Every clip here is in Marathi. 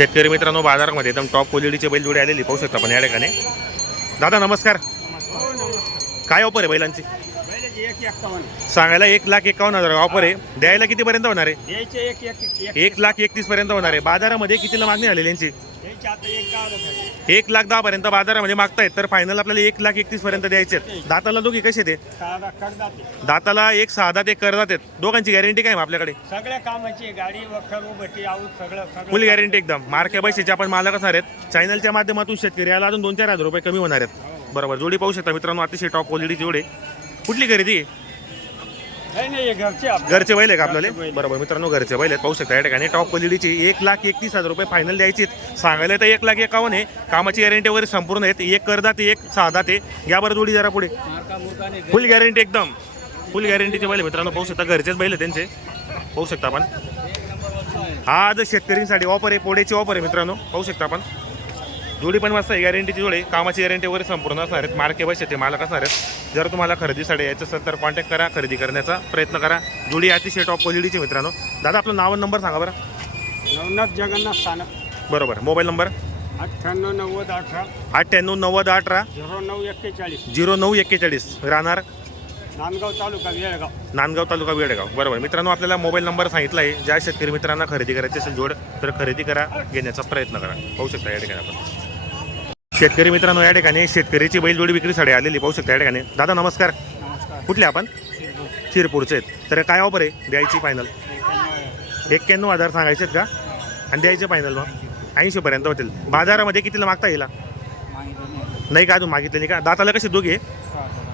शेतकरी मित्रांनो बाजारामध्ये एकदम टॉप क्वालिटीचे बैलजोडी आलेली पाहू शकता आपण या ठिकाणी. दादा नमस्कार. काय ऑफर आहे बैलांची? सांगायला एक लाख एकावन्न हजार ऑफर आहे. द्यायला कितीपर्यंत होणार आहे? एक लाख एकतीस पर्यंत होणार आहे. बाजारामध्ये कितीला मागणी आलेली यांची? एक एक लाख दहा पर्यंत बाजारामध्ये मागतायत तर फायनल आपल्याला एक लाख एकतीस पर्यंत द्यायचे आहेत. दाताला दोघी कसे ते? दाताला एक सहा दात एक करदात आहेत. दोघांची गॅरंटी काय आपल्याकडे सगळ्या कामाची गाडी वखर सगळं सगळं फुल गॅरंटी एकदम. मार्के पैशाचे आपण मालक असणार आहेत. चॅनलच्या माध्यमातून शेतकरी याला अजून दोन चार हजार रुपये कमी होणार आहेत. बरोबर. जोडी पाहू शकता मित्रांनो अतिशय टॉप क्वालिटी जोडी. कुठली खरेदी? आहे? नाही नाही घरचे आपले. घरचे बैल आहे का आपल्याला. बरोबर मित्रांनो घरचे बैल आहेत. पाहू शकता या ठिकाणी टॉप क्वालिटीची एक लाख एकतीस हजार रुपये फायनल द्यायची. सांगायला तर एक लाख एकावन्न आहे. कामाची गॅरंटी वगैरे संपूर्ण आहेत. एक करदात एक सहा ते घ्या बरं जोडी जरा पुढे. मार्का मुर्गा नाही. फुल गॅरंटी एकदम. फुल गॅरंटीचे बैल आहे मित्रांनो. पाहू शकता घरचेच बैल आहे त्यांचे. पाहू शकता आपण. हा आज शेतकऱ्यांसाठी ऑफर आहे. पोड्याची ऑफर आहे मित्रांनो. पाहू शकता आपण. जोडी पण मस्त आहे. गॅरंटीची जोडी कामाची गॅरंटी वगैरे संपूर्ण असणार आहेत. मार्के बस मालक असणार आहेत. जर तुम्हाला खरेदीसाठी यायचं असेल तर कॉन्टॅक्ट करा खरेदी करण्याचा प्रयत्न करा. जोडी अतिशय टॉप क्वालिटीची मित्रांनो. दादा आपलं नाव आणि नंबर सांगा बरं. नवनाथ जगन्नाथ स्थानक बरोबर. Mobile number? अठ्ठ्याण्णव नव्वद अठरा. अठ्ठ्याण्णव नव्वद अठरा. झिरो नऊ एक्केचाळीस. झिरो नऊ एक्केचाळीस. राहणार? नांदगाव तालुका वेळगाव. नांदगाव तालुका वेडगाव बरोबर. मित्रांनो आपल्याला मोबाईल नंबर सांगितला आहे. ज्या शेतकरी मित्रांना खरेदी करायची असेल जोड तर खरेदी करा घेण्याचा प्रयत्न करा. पाहू शकता या ठिकाणी आपण. शेतकरी मित्रांनो या ठिकाणी शेतकरीची बैलजोडी विक्रीसाठी आलेली पाहू शकता या ठिकाणी. दादा नमस्कार. कुठले आपण? शिरपूरचे आहेत. तर काय ऑफर आहे? द्यायची फायनल एक्क्याण्णव हजार. सांगायचे आहेत का? आणि द्यायचे फायनल मग? ऐंशीपर्यंत होतील. बाजारामध्ये कितीला मागता येईल नाही. का अजून मागितले नाही का? दाताला कसे दोघे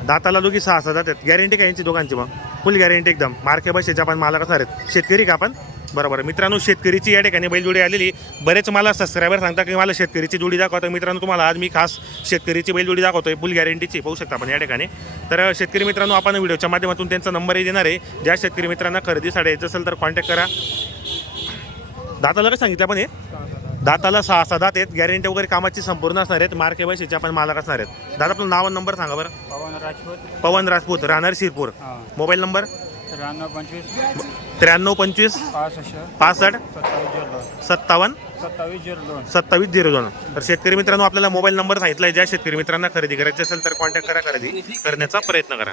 दाताला दोघी सहा सहा जातात गॅरंटी काय यांची दोघांची मग? फुल गॅरंटी एकदम. मार्के बसेचे आपण मालक असणार आहेत. शेतकरी का आपण? बरोबर. मित्रांनो शेतकरीची या ठिकाणी बैलजोडी आलेली. बरेच मला सबस्क्रायबर सांगता की मला शेतकरीची जोडी दाखवतो. मित्रांनो तुम्हाला आज मी खास शेतकरीची बैलजोडी दाखवतोय. फुल गॅरंटीची पाहू शकता आपण या ठिकाणी. तर शेतकरी मित्रांनो आपण व्हिडिओच्या माध्यमातून त्यांचा नंबरही देणार आहे. ज्या शेतकरी मित्रांना खरेदीसाठी यायचं असेल तर कॉन्टॅक्ट करा. दाताला काय सांगितलं आपण हे? दाताला सहा सहा दात आहेत. गॅरंटी वगैरे कामाची संपूर्ण असणार आहेत. मार्के बसेचे आपण मालक असणार आहेत. दादा आपलं नाव नंबर सांगा बरं. पवन राजपूत. पवन राजपूत राहणार शिरपूर. Mobile number? त्र्याण्णव पंचवीस. त्र्याण्णव पंचवीस पासष्ट पासष्ट सत्तावीस झिरो दोन. सत्तावन्न सत्तावीस झिरो दोन. सत्तावीस झिरो दोन. तर शेतकरी मित्रांनो आपल्याला मोबाईल नंबर सांगितला आहे ज्या शेतकरी मित्रांना खरेदी करायची असेल तर कॉन्टॅक्ट करा खरेदी करण्याचा प्रयत्न करा.